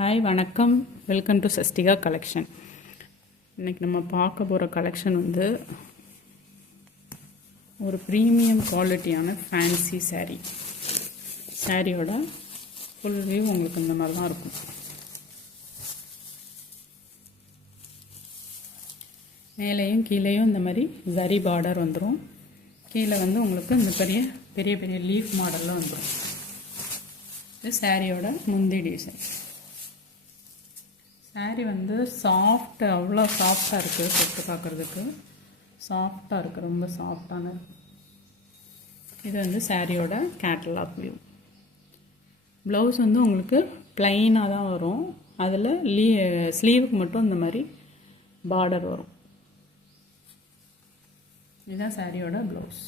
Hi வணக்கம், welcome to Sastika collection. இன்றைக்கி நம்ம பார்க்க போகிற கலெக்ஷன் வந்து ஒரு ப்ரீமியம் குவாலிட்டியான ஃபேன்சி சாரீ. சாரியோட ஃபுல் வியூ உங்களுக்கு இந்த மாதிரி தான் இருக்கும். மேலேயும் கீழேயும் இந்த மாதிரி ஜரி பார்டர் வந்துடும். கீழே வந்து உங்களுக்கு இந்த பெரிய பெரிய பெரிய லீஃப் மாடலில் வந்துடும். இது சாரியோட முந்தி டிசைன். சாரீ வந்து சாஃப்ட், அவ்வளோ சாஃப்டாக இருக்குது. தொட்டு பார்க்குறதுக்கு சாஃப்டாக இருக்குது, ரொம்ப சாஃப்டான. இது வந்து சாரியோட கேட்டலாக் வியூ. ப்ளவுஸ் வந்து உங்களுக்கு ப்ளைனாக தான் வரும். அதில் ஸ்லீவுக்கு மட்டும் இந்த மாதிரி பார்டர் வரும். இதுதான் சாரியோட ப்ளவுஸ்.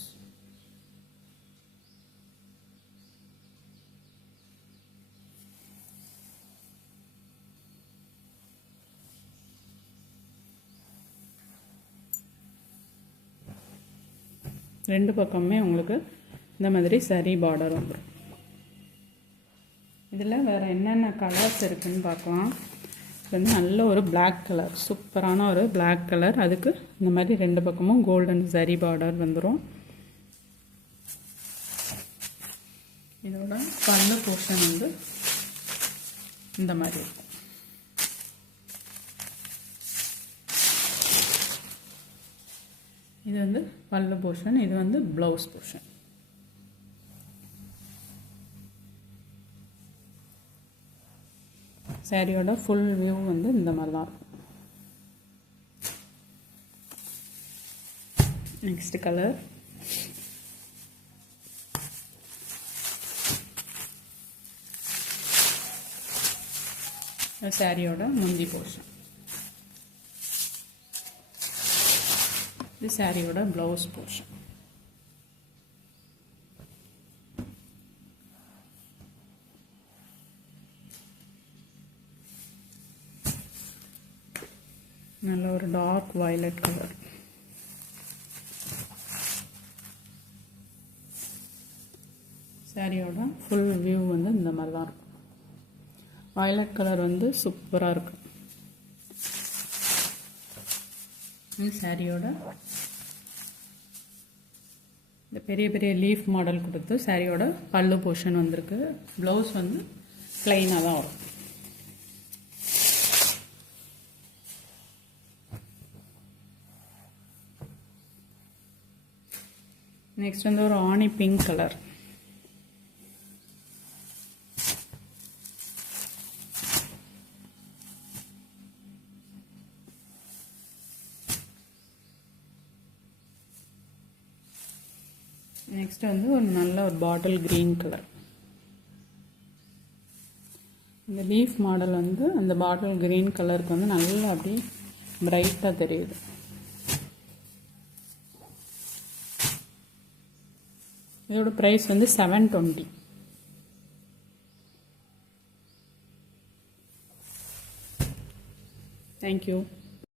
ரெண்டு பக்கமே உங்களுக்கு இந்த மாதிரி சரி பார்டர் வந்துடும். இதில் வேறு என்னென்ன கலர்ஸ் இருக்குதுன்னு பார்க்கலாம். இது வந்து நல்ல ஒரு பிளாக் கலர், சூப்பரான ஒரு பிளாக் கலர். அதுக்கு இந்த மாதிரி ரெண்டு பக்கமும் கோல்டன் சரி பார்டர் வந்துடும். இதோட பல்லு போர்ஷன் வந்து இந்த மாதிரி இருக்கும். இது வந்து பல்லு போர்ஷன், இது வந்து ப்ளவுஸ் போர்ஷன். சாரியோட ஃபுல் வியூ வந்து இந்த மாதிரி தான் இருக்கும். நெக்ஸ்ட் கலர் சாரியோட முந்தி போர்ஷன். இது சாரியோட ப்ளவுஸ் போர்ஷன். நல்ல ஒரு டார்க் வயலட் கலர். சாரியோட ஃபுல் வியூ வந்து இந்த மாதிரி தான் இருக்கும். வயலட் கலர் வந்து சூப்பராக இருக்கும். சாரியோட இந்த பெரிய பெரிய லீஃப் மாடல் கொடுத்து சாரியோட பல்லு போர்ஷன் வந்திருக்கு. ப்ளவுஸ் வந்து ப்ளைனாக தான் வரும். நெக்ஸ்ட் வந்து ஒரு ஆனி பிங்க் கலர். நெக்ஸ்ட் வந்து ஒரு நல்ல ஒரு பாட்டில் கிரீன் கலர். இந்த லீஃப் மாடல் வந்து அந்த பாட்டில் கிரீன் கலருக்கு வந்து நல்லா அப்படி பிரைட்டாக தெரியுது. இதோட ப்ரைஸ் வந்து 720. தேங்க்யூ.